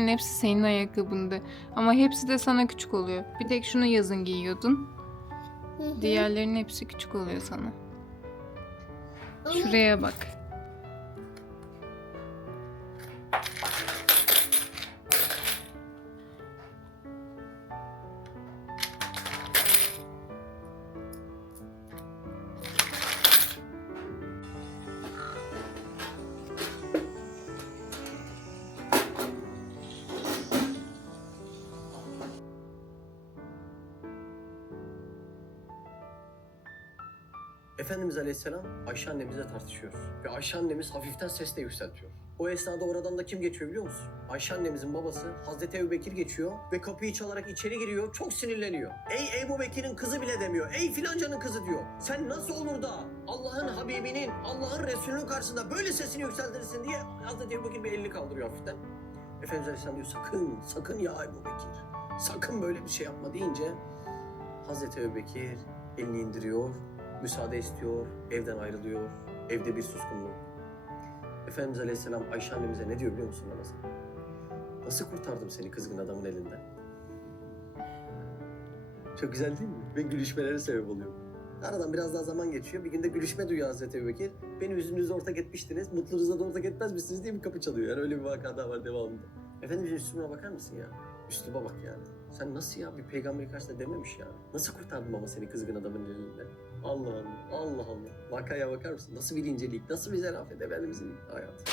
Bunların hepsi senin ayakkabındı. Ama hepsi de sana küçük oluyor. Bir tek şunu yazın giyiyordun. Diğerlerinin hepsi küçük oluyor sana. Şuraya bak. Efendimiz Aleyhisselam Ayşe annemizle tartışıyor. Ve Ayşe annemiz hafiften sesle yükseltiyor. O esnada oradan da kim geçiyor biliyor musun? Ayşe annemizin babası Hazreti Ebubekir geçiyor ve kapıyı çalarak içeri giriyor. Çok sinirleniyor. Ey Ebubekir'in kızı bile demiyor. Ey filancanın kızı diyor. Sen nasıl olur da Allah'ın Habibinin, Allah'ın Resulünün karşısında böyle sesini yükseltirsin diye Hazreti Ebubekir bir elini kaldırıyor hafiften. Efendimiz Aleyhisselam diyor sakın ya Ebubekir. Sakın böyle bir şey yapma deyince Hazreti Ebubekir elini indiriyor. Müsaade istiyor, evden ayrılıyor, evde bir suskunluk. Efendimiz Aleyhisselam Ayşe annemize ne diyor biliyor musun Ramazan? Nasıl kurtardım seni kızgın adamın elinden? Çok güzel değil mi? Ve gülüşmelere sebep oluyor. Aradan biraz daha zaman geçiyor. Bir günde gülüşme duyuyor Hazreti Ebubekir. Beni hüznünüzde ortak etmiştiniz, mutluluğunuza da ortak etmez misiniz diye bir kapı çalıyor. Yani öyle bir vaka daha var devamında. Efendimizin üslubuna bakar mısın ya? Üsluba bak yani. Sen nasıl ya bir peygamberi karşısında dememiş yani. Nasıl kurtardım ama seni kızgın adamın elinden? Allah Allah, Allah Allah. Vakaya bakar mısın? Nasıl bir incelik, nasıl bir zarafet Efendimizin hayatı.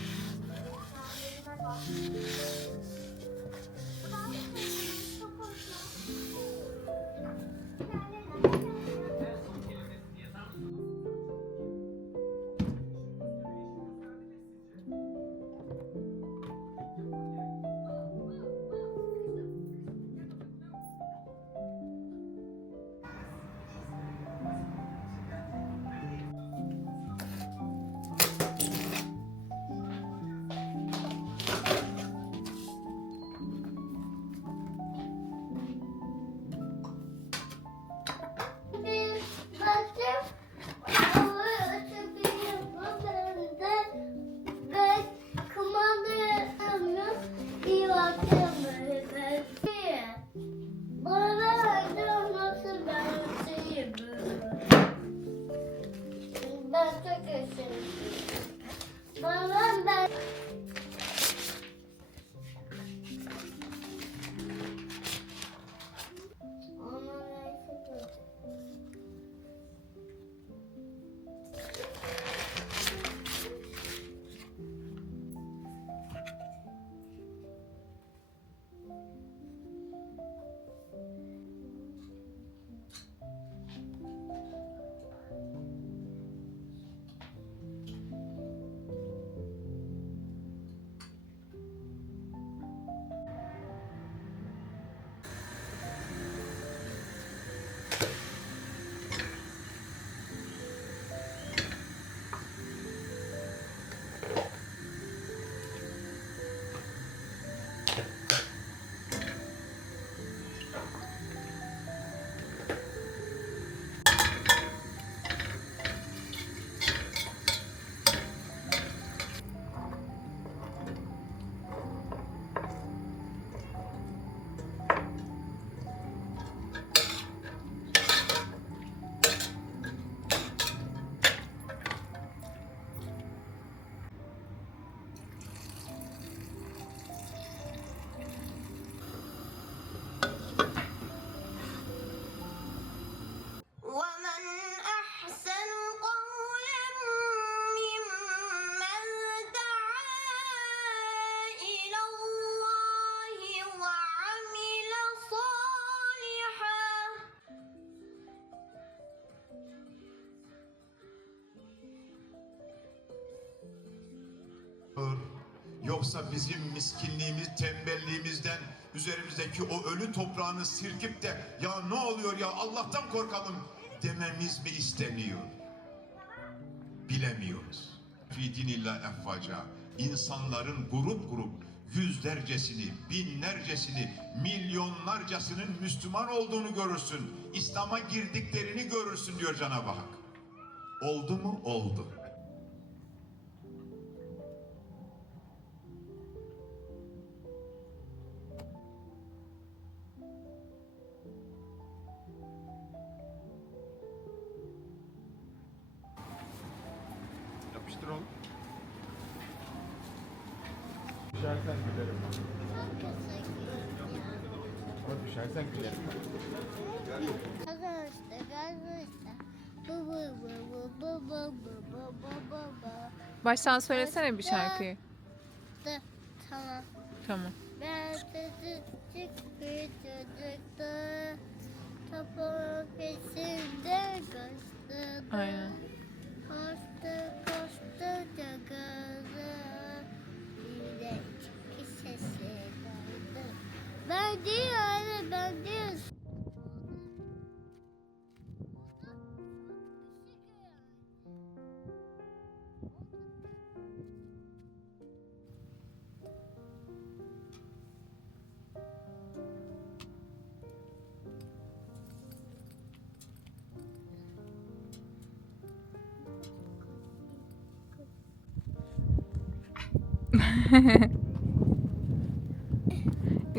Ben çok özledim. Ben Yoksa bizim miskinliğimiz, tembelliğimizden üzerimizdeki o ölü toprağını silkip de ya ne oluyor ya Allah'tan korkalım dememiz mi isteniyor? Bilemiyoruz. Fi dinillah efvaca. İnsanların grup grup yüzlercesini, binlercesini, milyonlarcasının Müslüman olduğunu görürsün. İslam'a girdiklerini görürsün diyor Cenab-ı Hak. Oldu mu? Oldu. Yapıştır oğlum. Düşersen gülerim. Ama düşersen gülerim. Arkadaşlar. Bu bu bu bu bu bu bu bu bu bu. Baştan söylesene bir şarkıyı. Tamam. Tamam. Ben çocuk bir çocuktu. Topuğun peşinde koştu. Aynen. Koştu koştu cagalı. Bir de iki sesi vardı. Ben değil anne ben değil.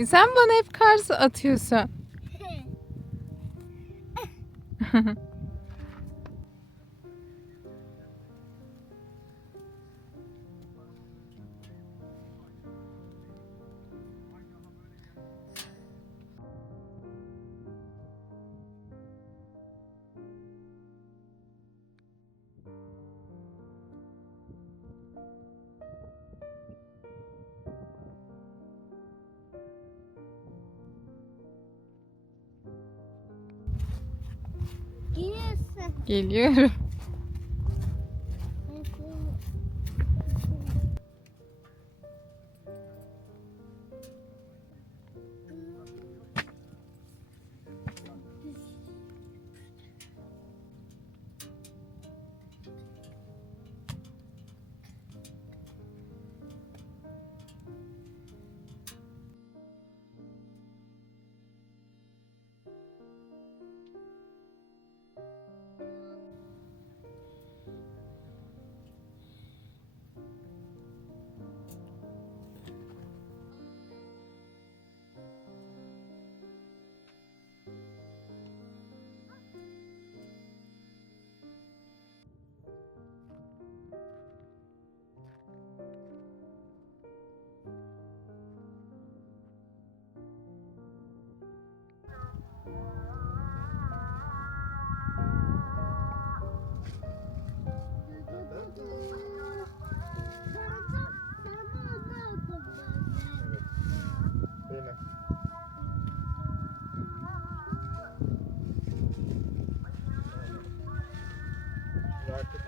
Sen bana hep kars atıyorsun. Geliyorsun. Geliyorum. Böyle. Artık.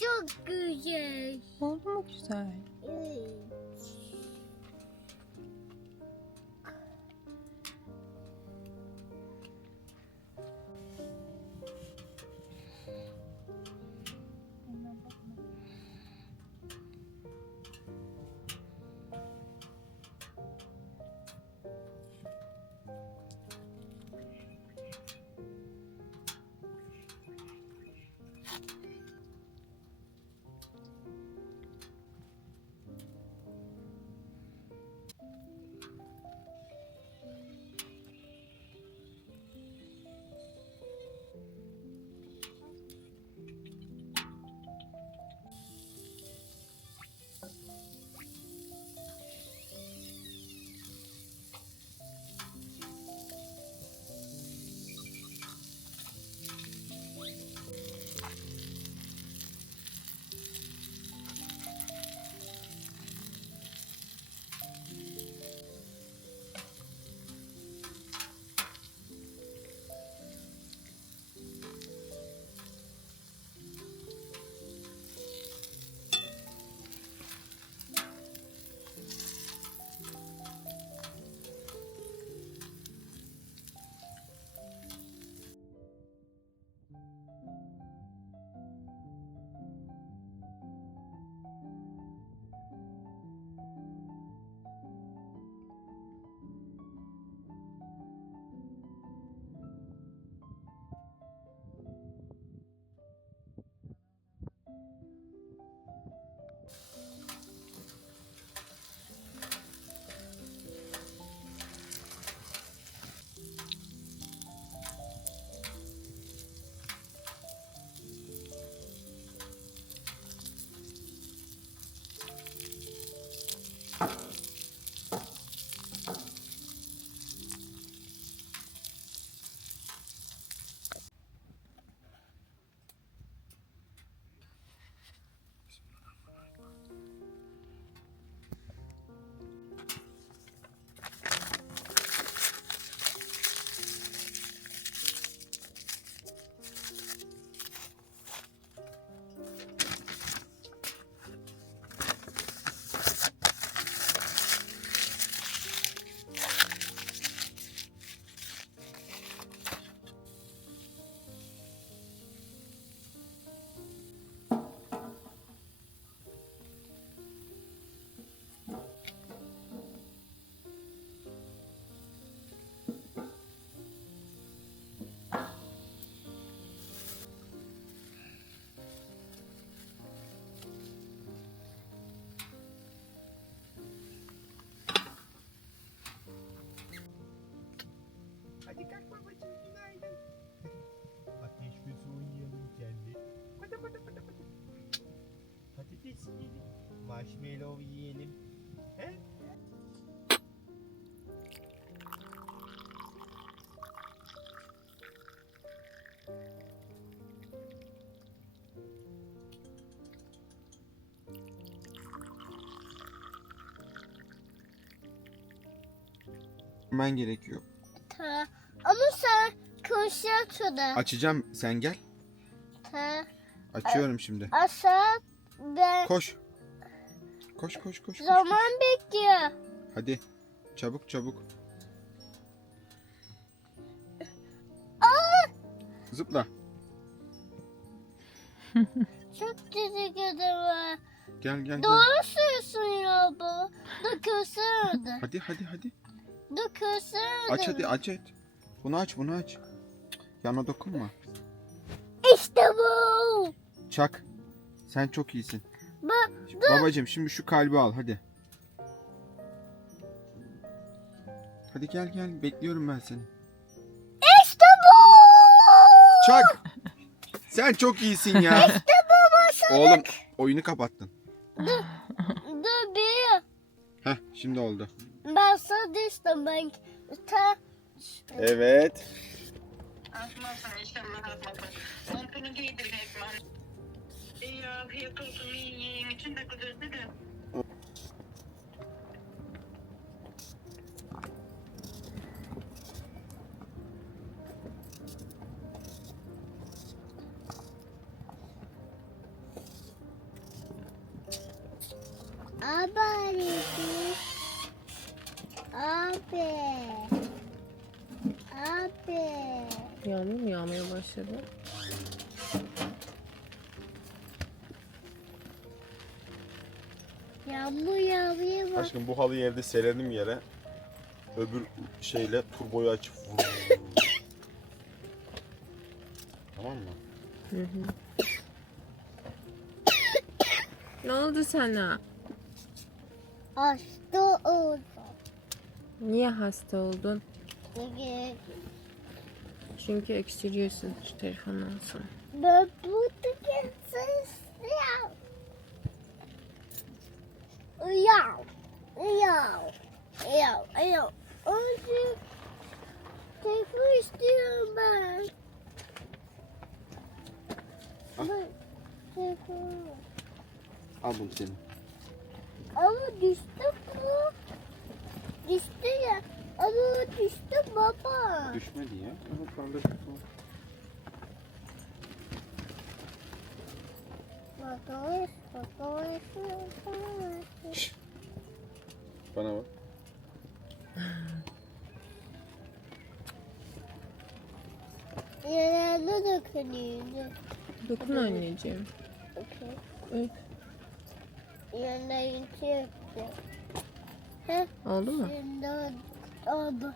Çok güzel. Oldu mu güzel? Evet. besleyelim. Marshmallow yiyelim. He? Ben gerekiyor. Ta. Ama sen koşuyor şurada. Açacağım, sen gel. Ta. Açıyorum şimdi. Aşağı ben Koş. Koş koş koş. koş. zaman bekliyor. Hadi. Çabuk çabuk. Zıpla. Çok teşekkür ederim. Gel gel gel. Doğru söylüyorsun ya bu. Dokunsana. Hadi hadi hadi. Dokunsana. Aç hadi aç et. Bunu aç bunu aç. Yana dokunma. İşte bu. Çak. Sen çok iyisin. Bak. Babacığım şimdi şu kalbi al hadi. Hadi gel gel bekliyorum ben seni. İşte bu. Çak. Sen çok iyisin ya. İşte bu başarı. Oğlum oyunu kapattın. Dur bir. Heh şimdi oldu. Ben sana düştüm ben. Ta. Evet. Asmazsan inşallah asmazsan. Montunu giydir Ekman. İyi afiyet olsun yiyin için de kudurdu da. Abi. Abi. Abi. Yağmur mu yağmaya başladı? Yağmur yağmaya bak. Aşkım bu halıyı evde serelim yere. Öbür şeyle turboyu açıp vur. Tamam mı? Ne oldu sana? Hasta oldu. Niye hasta oldun? Çünkü Çünkü öksürüyorsun. Şu telefonu alsana. ben burada keseceğim. Uyan. Uyan. Uyan. Uyan. Önce telefon istiyorum ben. Ben telefon. Al bunu senin. Ama düştü bu. Düştü ya. Ama düştü baba. Düşmedi ya. Ama şu anda Bakalım. Bakalım. bana bak. Yerlerde dokunuyordu. Dokun anneciğim. Okey. Öp. Yerlerinde yoktu. Heh, Oldu mu? şimdi oldu.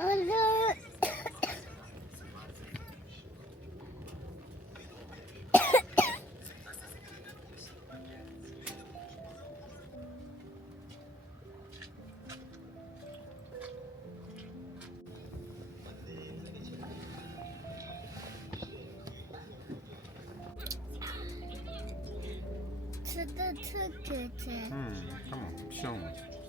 Anne. Tadı çok kötü. Tamam bir şey olmaz.